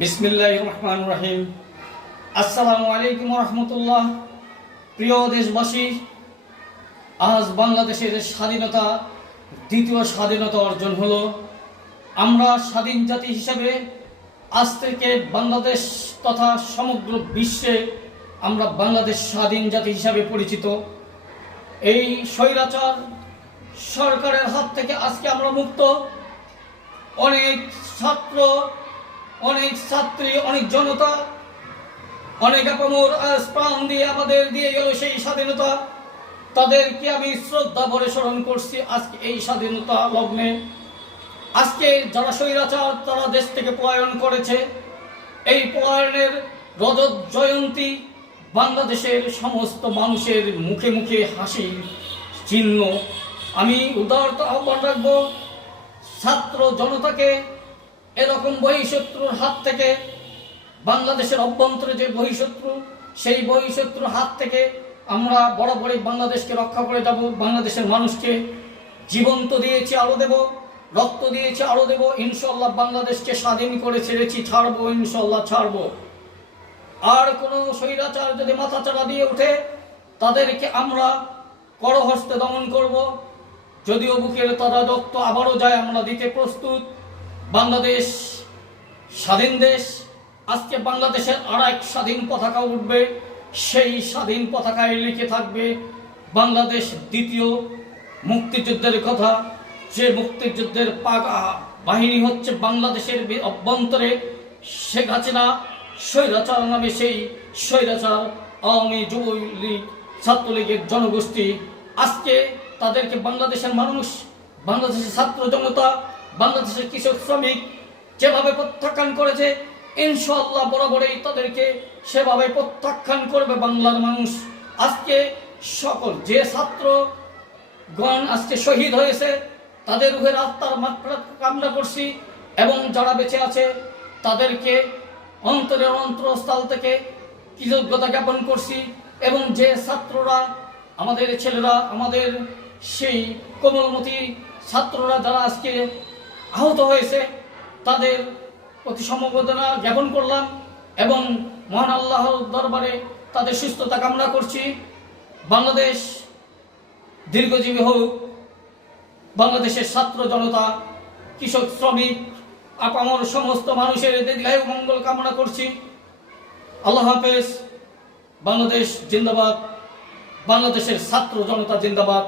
বিসমিল্লাহির রহমানির রহিম। আসসালামু আলাইকুম রহমতুল্লাহ। প্রিয় দেশবাসী, আজ বাংলাদেশের স্বাধীনতা দ্বিতীয় স্বাধীনতা অর্জন হলো। আমরা স্বাধীন জাতি হিসেবে আজ থেকে বাংলাদেশ তথা সমগ্র বিশ্বে আমরা বাংলাদেশ স্বাধীন জাতি হিসাবে পরিচিত। এই স্বৈরাচার সরকারের হাত থেকে আজকে আমরা মুক্ত। অনেক ছাত্র, অনেক ছাত্রী, অনেক জনতা, অনেক আপামর আজ প্রাণ দিয়ে আমাদের দিয়ে গেল সেই স্বাধীনতা। তাদেরকে আমি শ্রদ্ধা ভরে স্মরণ করছি আজকে এই স্বাধীনতা লগ্নে। আজকে যারা স্বৈরাচার তারা দেশ থেকে পলায়ন করেছে, এই পলায়নের রজত জয়ন্তী বাংলাদেশের সমস্ত মানুষের মুখে মুখে হাসির চিহ্ন। আমি উদারত আহ্বান রাখবো ছাত্র জনতাকে এরকম বহিঃশত্রুর হাত থেকে, বাংলাদেশের অভ্যন্তরে যে বহিঃশত্রু, সেই বহিঃশত্রুর হাত থেকে আমরা বরাবরই বাংলাদেশকে রক্ষা করে যাব। বাংলাদেশের মানুষকে জীবন্ত দিয়েছি, আরো দেব, রক্ত দিয়েছি, আরো দেব। ইনশাল্লাহ বাংলাদেশকে স্বাধীন করে ছেড়েছি, ছাড়বো, ইনশাল্লাহ ছাড়বো। আর কোনো স্বৈরাচার যদি মাথাচাড়া দিয়ে ওঠে তাদেরকে আমরা করহস্তে দমন করব। যদিও বুকের তারা রক্ত আবারও যায়, আমরা দিতে প্রস্তুত। বাংলাদেশ স্বাধীন দেশ। আজকে বাংলাদেশের আর এক স্বাধীন পতাকা উঠবে, সেই স্বাধীন পতাকায় লিখে থাকবে বাংলাদেশ দ্বিতীয় মুক্তিযুদ্ধের কথা। যে মুক্তিযুদ্ধের পাকা বাহিনী হচ্ছে বাংলাদেশের অভ্যন্তরে শেখ হাসিনা স্বৈরাচার নামে সেই স্বৈরাচার আওয়ামী যুবলীগ ছাত্রলীগের জনগোষ্ঠী। আজকে তাদেরকে বাংলাদেশের মানুষ, বাংলাদেশের ছাত্র জনতা, বাংলাদেশের কৃষক শ্রমিক যেভাবে প্রত্যাখ্যান করেছে, ইনশাআল্লাহ বরাবরই তাদেরকে সেভাবে প্রত্যাখ্যান করবে বাংলার মানুষ। আজকে সকল যে ছাত্রগণ আজকে শহীদ হয়েছে তাদের রুহের আত্মার মাগফিরাত কামনা করছি, এবং যারা বেঁচে আছে তাদেরকে অন্তরের অন্তরস্থল থেকে কৃতজ্ঞতা জ্ঞাপন করছি। এবং যে ছাত্ররা, আমাদের ছেলেরা, আমাদের সেই কোমলমতি ছাত্ররা যারা আজকে আহত হয়েছে তাদের প্রতি সমবেদনা জ্ঞাপন করলাম এবং মহান আল্লাহর দরবারে তাদের সুস্থতা কামনা করছি। বাংলাদেশ দীর্ঘজীবী হোক। বাংলাদেশের ছাত্র জনতা, কৃষক শ্রমিক, আপামর সমস্ত মানুষের দীর্ঘায়ু মঙ্গল কামনা করছি। আল্লাহ হাফেজ। বাংলাদেশ জিন্দাবাদ। বাংলাদেশের ছাত্র জনতা জিন্দাবাদ।